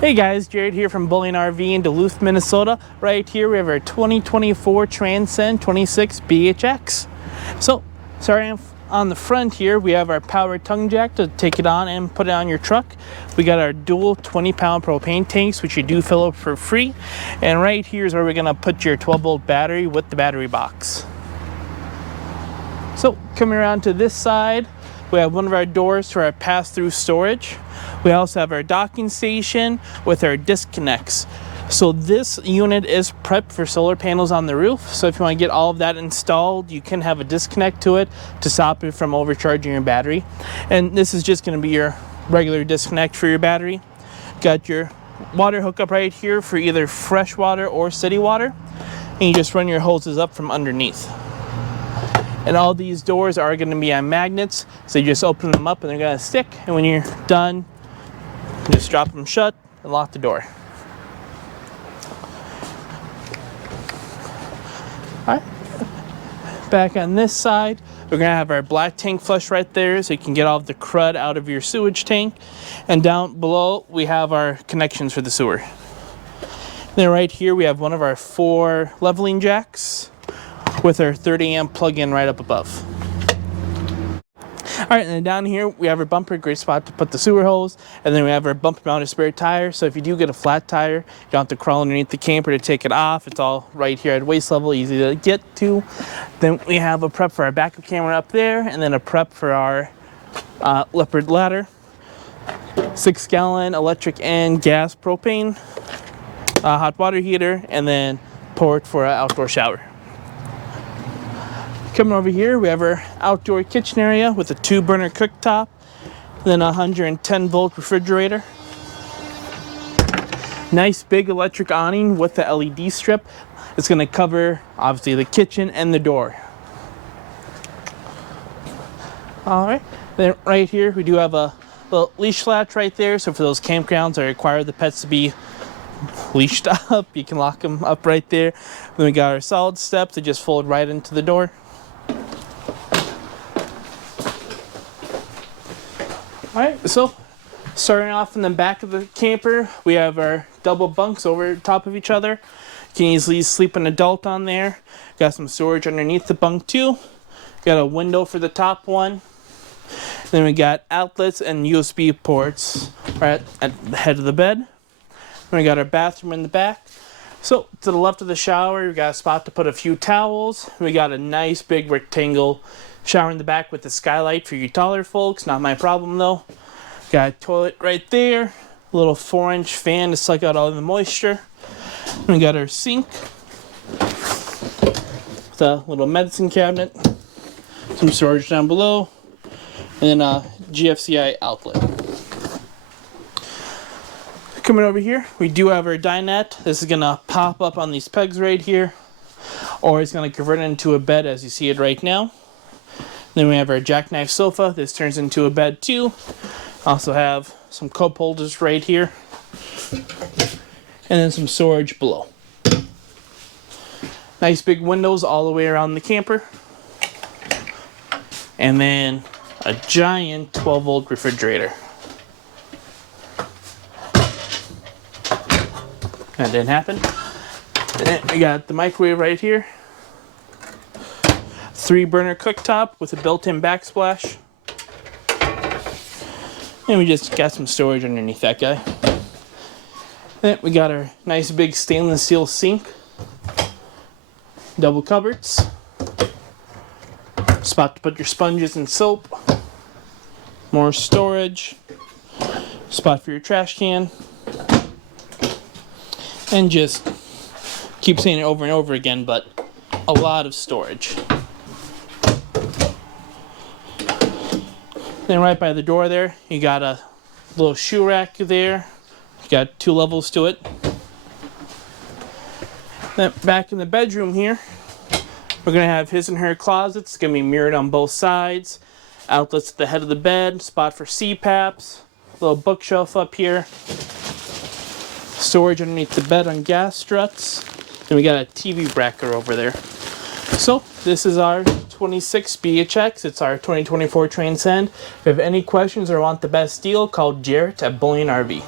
Hey guys, Jarrett here from Bowling RV in Duluth, Minnesota. Right here we have our 2024 Transcend 26BHX. So, starting on the front here, we have our power tongue jack to take it on and put it on your truck. We got our dual 20-pound propane tanks, which you do fill up for free. And right here is where we're gonna put your 12-volt battery with the battery box. So, coming around to this side, we have one of our doors to our pass-through storage. We also have our docking station with our disconnects. So this unit is prepped for solar panels on the roof. So if you want to get all of that installed, you can have a disconnect to it to stop it from overcharging your battery. And this is just going to be your regular disconnect for your battery. Got your water hookup right here for either fresh water or city water. And you just run your hoses up from underneath. And all these doors are going to be on magnets, so you just open them up and they're going to stick. And when you're done, you just drop them shut and lock the door. All right. Back on this side, we're going to have our black tank flush right there, so you can get all of the crud out of your sewage tank. And down below, we have our connections for the sewer. Then right here, we have one of our 4 leveling jacks with our 30 amp plug-in right up above. All right, and then down here we have our bumper, great spot to put the sewer hose, and then we have our bumper mounted spare tire. So if you do get a flat tire, you don't have to crawl underneath the camper to take it off. It's all right here at waist level, easy to get to. Then we have a prep for our backup camera up there, and then a prep for our leopard ladder, 6-gallon electric and gas propane, hot water heater, and then port for an outdoor shower. Coming over here, we have our outdoor kitchen area with a 2-burner cooktop, then a 110-volt refrigerator. Nice big electric awning with the LED strip. It's going to cover, obviously, the kitchen and the door. All right, then right here, we do have a little leash latch right there. So for those campgrounds that require the pets to be leashed up, you can lock them up right there. Then we got our solid steps that just fold right into the door. Alright, so starting off in the back of the camper, we have our double bunks over top of each other. You can easily sleep an adult on there. Got some storage underneath the bunk too. Got a window for the top one. Then we got outlets and USB ports right at the head of the bed. Then we got our bathroom in the back. So to the left of the shower, we got a spot to put a few towels. We got a nice big rectangle shower in the back with the skylight for you taller folks. Not my problem though. Got a toilet right there. A little 4-inch fan to suck out all the moisture. And we got our sink. With a little medicine cabinet. Some storage down below. And then a GFCI outlet. Coming over here, we do have our dinette. This is gonna pop up on these pegs right here, or it's gonna convert it into a bed as you see it right now. Then we have our jackknife sofa. This turns into a bed too. Also have some cup holders right here, and then some storage below. Nice big windows all the way around the camper, and then a giant 12-volt refrigerator. That didn't happen. And we got the microwave right here. 3-burner cooktop with a built-in backsplash. And we just got some storage underneath that guy. Then we got our nice big stainless steel sink. Double cupboards. Spot to put your sponges and soap. More storage. Spot for your trash can. And just keep saying it over and over again, but a lot of storage. Then right by the door there, you got a little shoe rack there. You got 2 levels to it. Then back in the bedroom here, we're gonna have his and her closets. It's gonna be mirrored on both sides. Outlets at the head of the bed, spot for CPAPs, little bookshelf up here. Storage underneath the bed on gas struts. Then we got a TV bracket over there. So this is our 26BHX. It's our 2024 Transcend. If you have any questions or want the best deal, call Jarrett at Bowling RV.